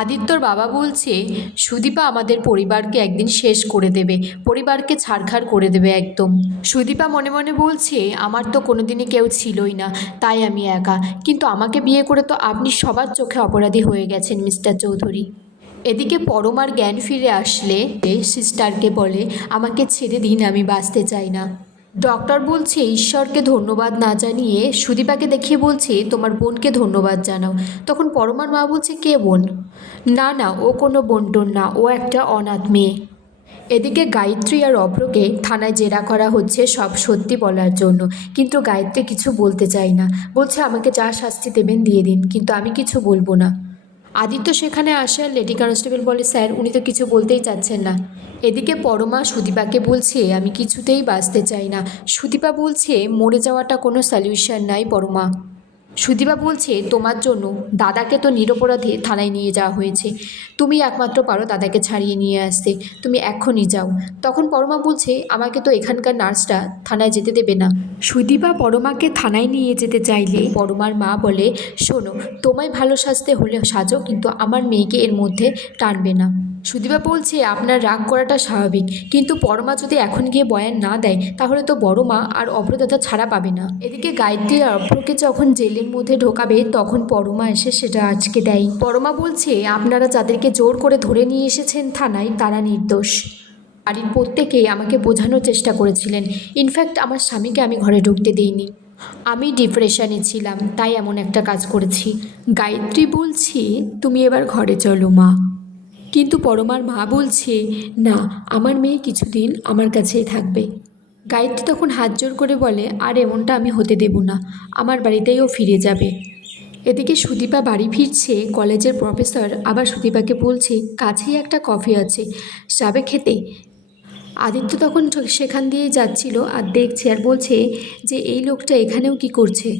আদিত্যর বাবা বলছে সুদীপা আমাদের পরিবারকে একদিন শেষ করে দেবে, পরিবারকে ছাড়খাড় করে দেবে একদম। সুদীপা মনে মনে বলছে আমার তো কোনোদিনই কেউ ছিলই না, তাই আমি একা। কিন্তু আমাকে বিয়ে করে তো আপনি সবার চোখে অপরাধী হয়ে গেছেন মিস্টার চৌধুরী। এদিকে পরমার জ্ঞান ফিরে আসলে সিস্টারকে বলে আমাকে ছেড়ে দিন, আমি বাঁচতে চাই না। ডক্টর বলছে ঈশ্বরকে ধন্যবাদ না জানিয়ে সুদীপাকে দেখিয়ে বলছে তোমার বোনকে ধন্যবাদ জানাও। তখন পরমার মা বলছে কে বোন? না না, ও কোনো বোন টোন না, ও একটা অনাথ মেয়ে। এদিকে গায়ত্রী আর অভ্রকে থানায় জেরা করা হচ্ছে সব সত্যি বলার জন্য, কিন্তু গায়ত্রী কিছু বলতে চায় না। বলছে আমাকে যা শাস্তি দেবেন দিয়ে দিন, কিন্তু আমি কিছু বলবো না। আদিত্য সেখানে আসে আর লেডি কনস্টেবল বলে স্যার উনি তো কিছু বলতেই চাচ্ছেন না। এদিকে পরমা সুদীপাকে বলছে আমি কিছুতেই বাঁচতে চাই না। সুদীপা বলছে মরে যাওয়াটা কোনো সলিউশন নাই পরমা। সুদীপা বলছে তোমার জন্য দাদাকে তো নিরপরাধে থানায় নিয়ে যাওয়া হয়েছে, তুমি একমাত্র পারো দাদাকে ছাড়িয়ে নিয়ে আসতে, তুমি এক্ষুনি যাও। তখন পরমা বলছে আমাকে তো এখানকার নার্সটা থানায় যেতে দেবে না। সুদীপা পরমাকে থানায় নিয়ে যেতে চাইলে পরমার মা বলে শোনো, তোমায় ভালো সাজতে হলে সাজো, কিন্তু আমার মেয়েকে এর মধ্যে টানবে না। সুদীপা বলছে আপনার রাগ করাটা স্বাভাবিক, কিন্তু পরমা যদি এখন গিয়ে বয়ান না দেয় তাহলে তো বড় মা আর অভ্রদাদা ছাড়া পাবে না। এদিকে গায়ত্রী আর অভ্রকে যখন জেলের মধ্যে ঢোকাবে তখন পরমা এসে সেটা আটকে দেয়। পরমা বলছে আপনারা যাদেরকে জোর করে ধরে নিয়ে এসেছেন থানায় তারা নির্দোষ। বাড়ির প্রত্যেকেই আমাকে বোঝানোর চেষ্টা করেছিলেন, ইনফ্যাক্ট আমার স্বামীকে আমি ঘরে ঢুকতে দিইনি। আমি ডিপ্রেশনে ছিলাম তাই এমন একটা কাজ করেছি। গায়ত্রী বলছি তুমি এবার ঘরে চলো মা। কিন্তু পরমার মা বলছে না, আমার মেয়ে কিছুদিন আমার কাছেই থাকবে। গায়ত্রী তখন হাত জোর করে বলে আর এমনটা আমি হতে দেব না, আমার বাড়িতেই ও ফিরে যাবে। এদিকে সুদীপা বাড়ি ফিরছে, কলেজের প্রফেসর আবার সুদীপাকে বলছে কাছেই একটা কফি আছে, যাবে খেতে। আদিত্য তখন সেখান দিয়েই যাচ্ছিল আর দেখছে আর বলছে যে এই লোকটা এখানেও কি করছে।